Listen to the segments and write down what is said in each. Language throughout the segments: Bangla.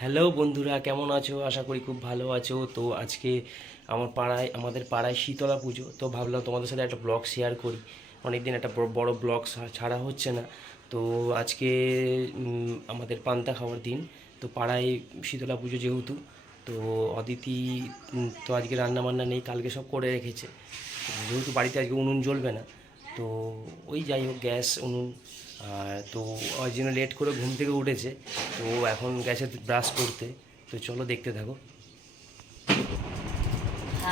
হ্যালো বন্ধুরা, কেমন আছো? আশা করি খুব ভালো আছো। তো আজকে আমার পাড়ায়, আমাদের পাড়ায় শীতলা পুজো। তো ভাবলাম তোমাদের সাথে একটা ব্লগ শেয়ার করি। অনেক দিন একটা বড় ব্লগ ছাড়া হচ্ছে না। তো আজকে আমাদের পান্তা খাওয়ার দিন। তো পাড়ায় শীতলা পুজো যেহেতু, তো অদিতি তো আজকে রান্না বান্না নেই, কালকে সব করে রেখেছে। যেহেতু বাড়িতে আজকে উনুন জ্বলবে না, তো ওই যাই হোক, গ্যাস, উনুন তো ওই জন্য লেট করে ঘুম থেকে উঠেছে। তো এখন গেছে ব্রাশ করতে। তো চলো দেখতে থাকো।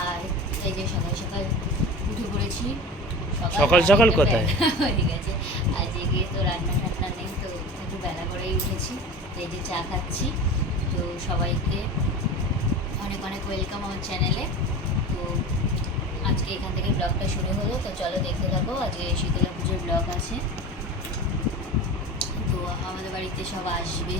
আর এই যে সকাল সকাল উঠে পড়েছি। সকাল সকাল একটু কোথায়? হয়ে গেছে। তো রান্না টান্না নেই তো একটু বেলা করেই উঠেছি। এই যে চা খাচ্ছি। তো সবাইকে অনেক অনেক ওয়েলকাম আমার চ্যানেলে তো আজকে এখান থেকে ব্লগটা শুরু হলো। তো চলো দেখতে থাকো। আজকে শীতলা পুজোর ব্লগ আছে। বাড়িতে সব আসবে।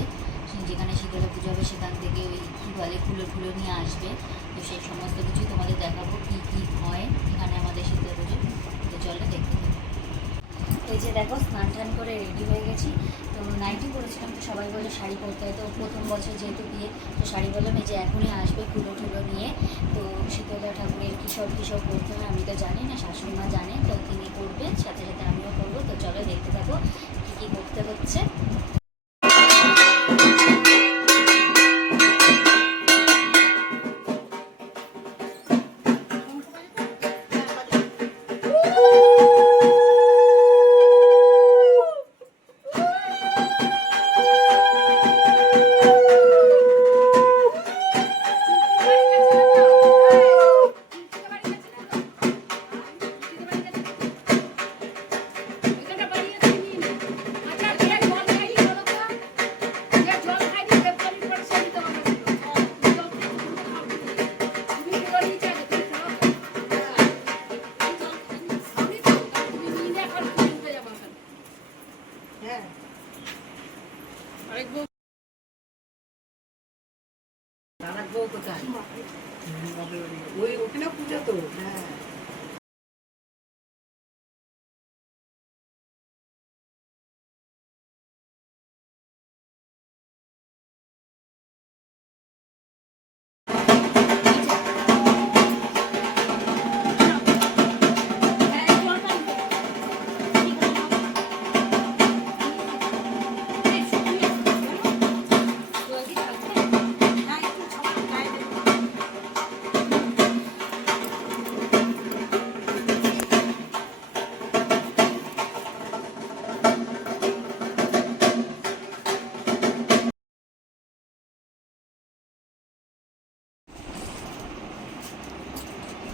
যেখানে শীতলা পুজো হবে, সেখান থেকে ওই কী বলে ফুলো ফুলো নিয়ে আসবে। তো সেই সমস্ত কিছু তোমাদের দেখাবো, কী কী হয় এখানে আমাদের শীতলা পুজো। তো চলো দেখতে এই যে দেখো, স্নান টান করে রেডি হয়ে গেছি। তো নাইটি পরেছিলাম, তো সবাই বলে শাড়ি পরতে হয়। তো প্রথম বছর যেহেতু বিয়ে, তো শাড়ি বললাম, এই যে এখনই আসবে ফুলো টুলো নিয়ে। তো শীতলা ঠাকুরের কী সব কী সব করতে হয় আমি তো জানি না, শাশুড়ি মা জানে, তো তিনি করবেন সাথে সাথে আমিও করব তো চলো দেখতে থাকো, কী কী করতে হচ্ছে। রাখব কোথায়? ওই ওখানে পূজা তো? হ্যাঁ।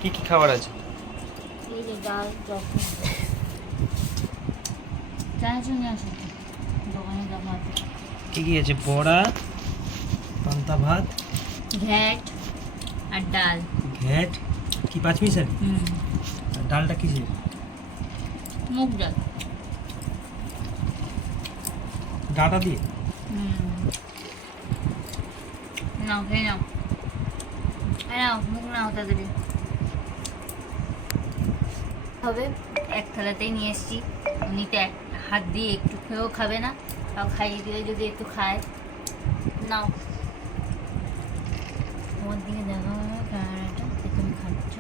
কি কি খাবার আছে? এই যে ডাল যখন চায়ের জন্য আসো দোকানে যাব কি কি আছে? বড়া পান্তা ভাত। ঘ্যাট আর ডাল। ঘ্যাট? কি পাঁচ মিশালি আর ডালটা কিসের? মুগ ডাল। ডাটা দিয়ে? হুম। নাও খেয়ে নাও। নাও মুখ নাও তাড়াতাড়ি। হবে। এক থালাতেই নিয়ে এসছি। উনিটা এক হাত দিয়ে একটু খেয়েও খাবে না, তাও খাইয়ে দিলে যদি একটু খায়। নাও। তোমার দিকে দেখা হবে খাচ্ছ